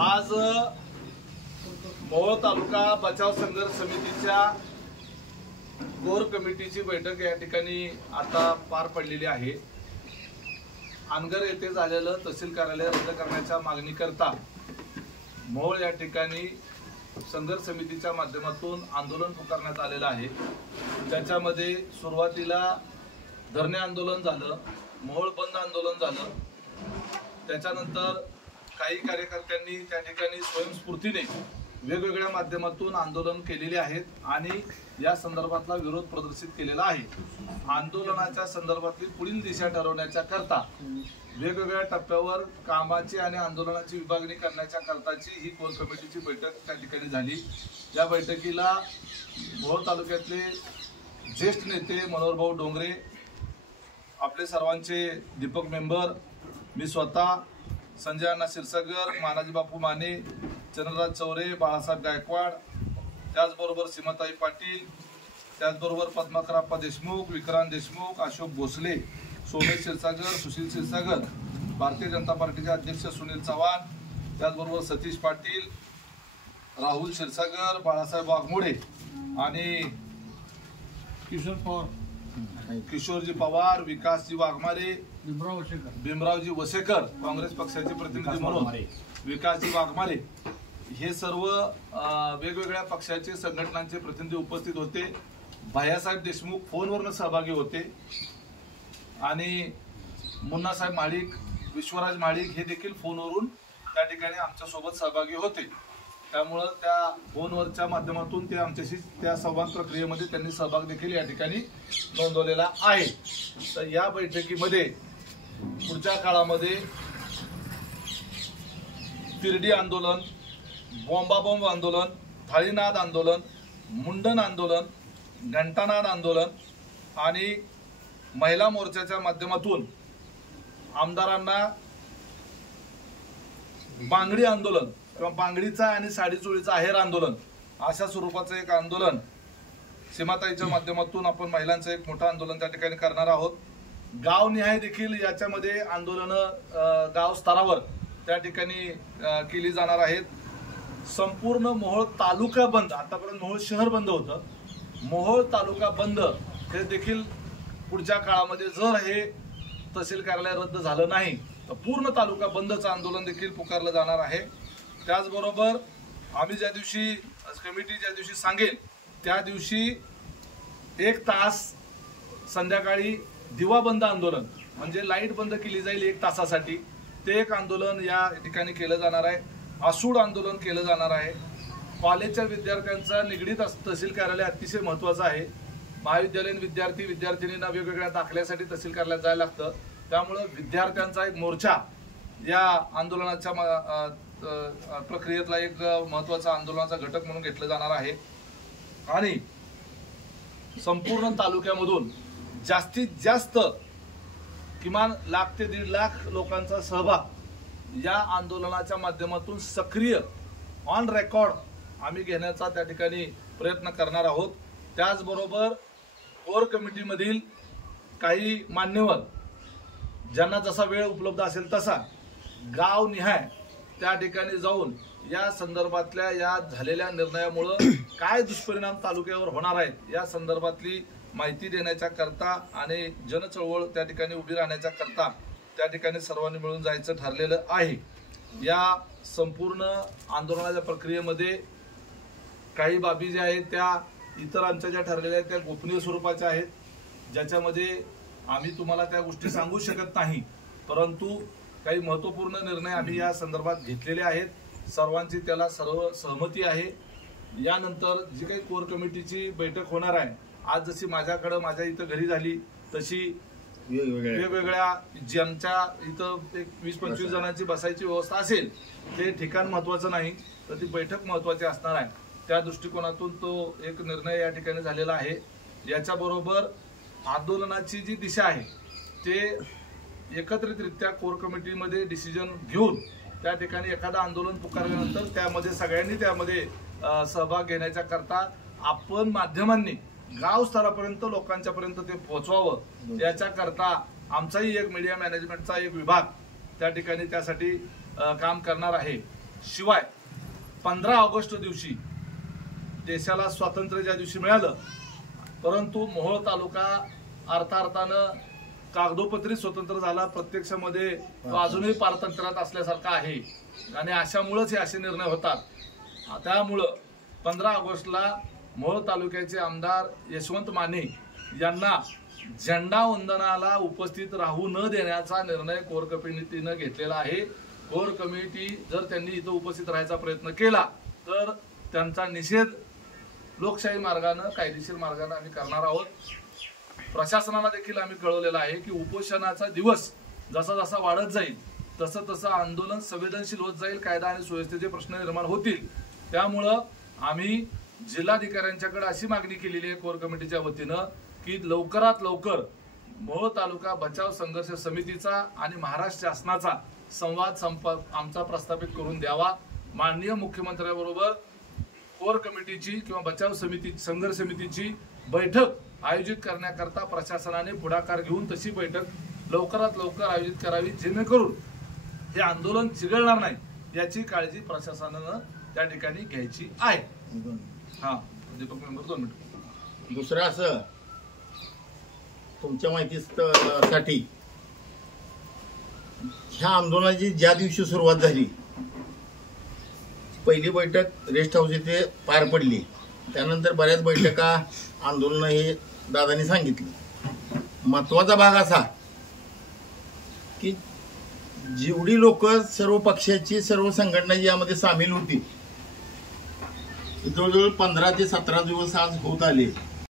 आज मोहोळ तालुका बचाव संघर्ष समितीच्या कोर कमिटीची बैठक या ठिकाणी आता पार पडलेली आहे। अनगर येथे झालेलं तहसील कार्यालय रद्द करण्याच्या मागणीकरता मोहोळ या ठिकाणी संघर्ष समितीच्या माध्यमातून आंदोलन पुकारण्यात आलेलं आहे। त्याच्यामध्ये सुरुवातीला धरणे आंदोलन झालं, मोहोळ बंद आंदोलन झालं। त्याच्यानंतर काही कार्यकर्त्यांनी त्या ठिकाणी स्वयंस्फूर्तीने वेगवेगळ्या माध्यमातून आंदोलन केलेले आहेत आणि या संदर्भातला विरोध प्रदर्शित केलेला आहे। आंदोलनाच्या संदर्भातली पुढील दिशा ठरवण्याच्या करता वेगवेगळ्या टप्प्यावर कामाची आणि आंदोलनाची विभागणी करण्याच्या करताची ही कोर कमिटीची बैठक त्या ठिकाणी झाली। या बैठकीला मोहोळ तालुक्यातले ज्येष्ठ नेते मनोहरभाऊ डोंगरे, आपले सर्वांचे दीपक मेंबर, मी स्वतः, संजय अण्णा क्षीरसागर, मानाजी बापू माने, चंद्रराज चौरे, बाळासाहेब गायकवाड, त्याचबरोबर सीमाताई पाटील, त्याचबरोबर पद्माकरप्पा देशमुख, विक्रांत देशमुख, अशोक भोसले, सोमेश क्षीरसागर, सुशील क्षीरसागर, भारतीय जनता पार्टीचे अध्यक्ष सुनील चव्हाण, त्याचबरोबर सतीश पाटील, राहुल क्षीरसागर, बाळासाहेब वाघमोडे आणि किशोरजी पवार, विकासजी वाघमारे, भीमरावजी वसेकर, काँग्रेस पक्षाचे प्रतिनिधी म्हणून विकासजी वाघमारे, हे सर्व वेगवेगळ्या पक्षाचे संघटनांचे प्रतिनिधी उपस्थित होते। भैयासाहेब देशमुख फोनवरून सहभागी होते आणि मुन्नासाहेब माळिक, विश्वराज माळिक हे देखील फोनवरून त्या ठिकाणी आमच्या सोबत सहभागी होते। त्यामुळे त्या फोनवरच्या माध्यमातून ते आमच्याशी त्या संवाद प्रक्रियेमध्ये त्यांनी सहभाग देखील या ठिकाणी नोंदवलेला आहे। तर या बैठकीमध्ये पुढच्या काळामध्ये तिरडी आंदोलन, बॉम्बाबॉम्ब आंदोलन, थाळीनाद आंदोलन, मुंडन आंदोलन, घंटानाद आंदोलन आणि महिला मोर्चाच्या माध्यमातून आमदारांना बांगडी आंदोलन किंवा बांगडीचा आणि साडीचोळीचा आहेर आंदोलन अशा स्वरूपाचं एक आंदोलन सीमाताईच्या माध्यमातून आपण महिलांचं एक मोठं आंदोलन त्या ठिकाणी करणार आहोत। गावनिहाय देखील याच्यामध्ये आंदोलनं गाव स्तरावर त्या ठिकाणी केली जाणार आहेत। संपूर्ण मोहोळ तालुका बंद, आतापर्यंत मोहोळ शहर बंद होतं, मोहोळ तालुका बंद हे देखील पुढच्या काळामध्ये जर हे तहसील कार्यालय रद्द झालं नाही तर पूर्ण तालुका बंदचं आंदोलन देखील पुकारलं जाणार आहे। त्याचबरोबर आम्ही ज्या दिवशी कमिटी ज्या दिवशी सांगेल त्या दिवशी 1 तास संध्याकाळी दिवा बंद आंदोलन म्हणजे लाईट बंद केली जाईल 1 तासासाठी, ते एक आंदोलन या ठिकाणी केलं जाणार आहे। आसूड आंदोलन केलं जाणार आहे। कॉलेजच्या विद्यार्थ्यांचा निगडीत तहसील कार्यालय अतिशय महत्त्वाचं आहे। महाविद्यालयीन विद्यार्थी विद्यार्थिनींना वेगवेगळ्या दाखल्यासाठी तहसील कार्यालयात जायला लागतं, त्यामुळे विद्यार्थ्यांचा एक मोर्चा या आंदोलनाच्या प्रक्रियेतला एक महत्त्वाचा आंदोलनाचा घटक म्हणून घेतला जाणार आहे। आणि संपूर्ण तालुक्यामधून जास्तीत जास्त किमान 1 ते 1.5 लाख लोकांचा सहभाग या आंदोलनाच्या माध्यमातून सक्रिय ऑन रेकॉर्ड आम्ही घेण्याचा त्या ठिकाणी प्रयत्न करणार आहोत। त्याचबरोबर कोर कमिटीमधील काही मान्यवर ज्यांना जसा वेळ उपलब्ध असेल तसा गावनिहाय त्या ठिकाणी जाऊन या संदर्भातल्या या झालेल्या निर्णयामुळे काय दुष्परिणाम तालुक्यावर होणार आहेत या संदर्भातली माहिती देण्याच्या करता आणि जनचळवळ त्या ठिकाणी उभी राहण्याच्या करता त्या ठिकाणी सर्वांनी मिळून जायचं ठरलेलं आहे। या संपूर्ण आंदोलनाच्या प्रक्रियेमध्ये काही बाबी ज्या आहेत त्या इतरांच्या ज्या ठरलेल्या आहेत त्या गोपनीय स्वरूपाच्या आहेत, ज्याच्यामध्ये आम्ही तुम्हाला त्या गोष्टी सांगू शकत नाही, परंतु काही महत्त्वपूर्ण निर्णय आम्ही या संदर्भात घेतलेले आहेत। सर्वांची त्याला सर्व सहमती आहे। यानंतर जी काही कोर कमिटीची बैठक होणार आहे, आज जशी माझ्याकडे माझ्या इथं घरी झाली तशी वेगवेगळ्या ज्यांच्या इथं एक 20-25 जणांची बसायची व्यवस्था असेल, ते ठिकाण महत्त्वाचं नाही तर ती बैठक महत्त्वाची असणार आहे। त्या दृष्टिकोनातून तो एक निर्णय या ठिकाणी झालेला आहे। याच्याबरोबर आंदोलनाची जी दिशा आहे ते एकत्रितरित्या कोर कमिटीमध्ये डिसिजन घेऊन त्या ठिकाणी एखादं आंदोलन पुकारल्यानंतर त्यामध्ये सगळ्यांनी त्यामध्ये सहभाग घेण्याच्या करता आपण माध्यमांनी गाव स्तरापर्यंत लोकांच्यापर्यंत ते पोहोचवावं याच्या करता आमचाही एक मीडिया मॅनेजमेंटचा एक विभाग त्या ठिकाणी त्यासाठी काम करणार आहे। शिवाय 15 ऑगस्ट दिवशी देशाला स्वातंत्र्य ज्या दिवशी मिळालं, परंतु मोहोळ तालुका अर्थानं कागदोपत्री स्वतंत्र झाला, प्रत्यक्षामध्ये तो अजूनही पारतंत्र्यात असल्यासारखा आहे आणि अशामुळेच हे असे निर्णय होतात. त्यामुळं 15 ऑगस्टला मोहोळ तालुक्याचे आमदार यशवंत माने यांना झेंडा वंदनाला उपस्थित राहू न देण्याचा निर्णय कोर कमिटीनं घेतलेला आहे. कोर कमिटी जर त्यांनी इथं उपस्थित राहायचा प्रयत्न केला तर त्यांचा निषेध लोकशाही मार्गानं, कायदेशीर मार्गाने आम्ही करणार आहोत. प्रशासनाला देखील आम्ही कळवलेलं आहे की उपोषणाचा दिवस जसा जसा वाढत जाईल तसं तसं आंदोलन संवेदनशील होत जाईल, कायदा आणि सुव्यवस्थेचे प्रश्न निर्माण होतील. त्यामुळं आम्ही जिल्हाधिकाऱ्यांच्याकडे अशी मागणी केलेली आहे कोर कमिटीच्या वतीनं की लवकरात लवकर मोहोळ तालुका बचाव संघर्ष समितीचा आणि महाराष्ट्र शासनाचा संवाद आमचा प्रस्थापित करून द्यावा. माननीय मुख्यमंत्र्यांबरोबर कोर कमिटीची किंवा बचाव समिती संघर्ष समितीची बैठक आयोजित करण्याकरता प्रशासनाने पुढाकार घेऊन तशी बैठक लवकरात लवकर आयोजित करावी, जेणेकरून हे आंदोलन चिघळणार नाही याची काळजी प्रशासनानं त्या ठिकाणी घ्यायची आहे. हा दीपक मेंबर 2 मिनिट. दुसरं असं तुमच्या माहितीसाठी ह्या आंदोलनाची ज्या दिवशी सुरुवात झाली, पहिली बैठक रेस्ट हाऊस येथे पार पडली. त्यानंतर बऱ्याच बैठका आंदोलन हे दादांनी सांगितली. महत्वाचा भाग असा की जेवढी लोक सर्व पक्षाची सर्व संघटना यामध्ये सामील होती, जवळजवळ 15 ते 17 दिवस आज होत आले.